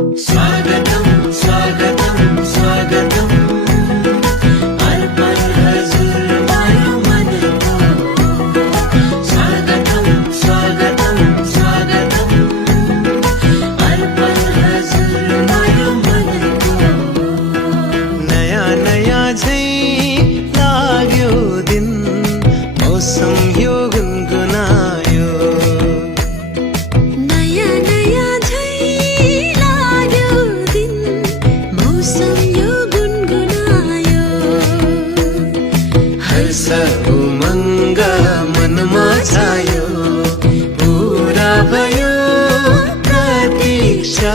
स्वागतम स्वागतम स्वागतम अर्पण हजुरमा यो मनको स्वागतम स्वागतम स्वागतम अर्पण हजुरमा यो मनको नयाँ नयाँ झै लाग्यो दिन मौसम यो गुनगुनायो नयाँ नयाँ झै लाग्यो दिन मौसम यो गुनगुनायो हर्ष उमङ्ग मनमा छायो पूरा भयो प्रतीक्षा